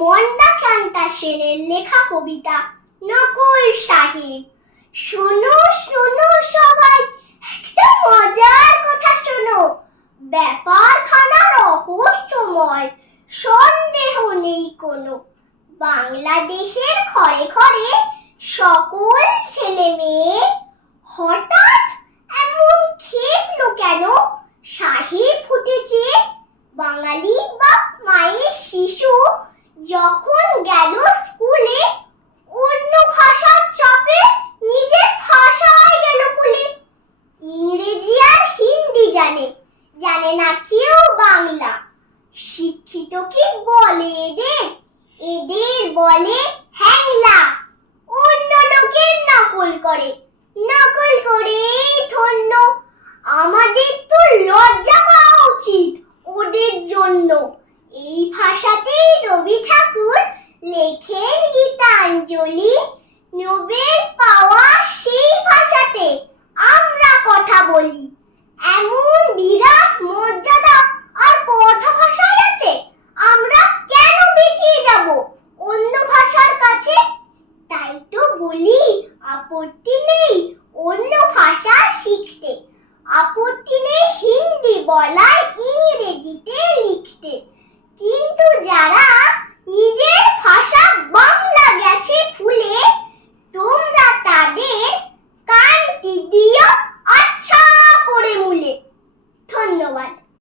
মন্দাকান্তা সেনের লেখা কবিতা নকুল সাহেব। শোনো শোনো সবাই, একটা মজার কথা শোনো। ব্যাপারখানা রহস্যময়, সন্দেহ নেই কোনো। বাংলাদেশের ঘরে ঘরে সকল ছেলে মেয়ে হঠাৎ এমন খেপলো কেন? সাহেব ফুটেছে বাঙালি বাপ মায়ের শিশু যখন গেল স্কুলে, অন্য ভাষার চাপে নিজের ভাষায় গেল ভুলে। ইংরেজি আর হিন্দি জানে, জানে না কেউ বাংলা। শিক্ষিত কি বলে এদের? এদের বলে হ্যাংলা। অন্য লোকের নকল করে, নকল করে ধন্য। আমাদের তো লজ্জা পাওয়া উচিত ওদের জন্য। এই ভাষাতেই রবি ঠাকুর লেখেন গীতাঞ্জলি। নোবেল পাওয়া সেই ভাষাতে আমরা কথা বলি। এমন বিরাট মর্যাদা আর কথা ভাষায় আছে, আমরা কেন বেঁকিয়ে যাব অন্য ভাষার কাছে? তাই তো বলি আপত্তি নেই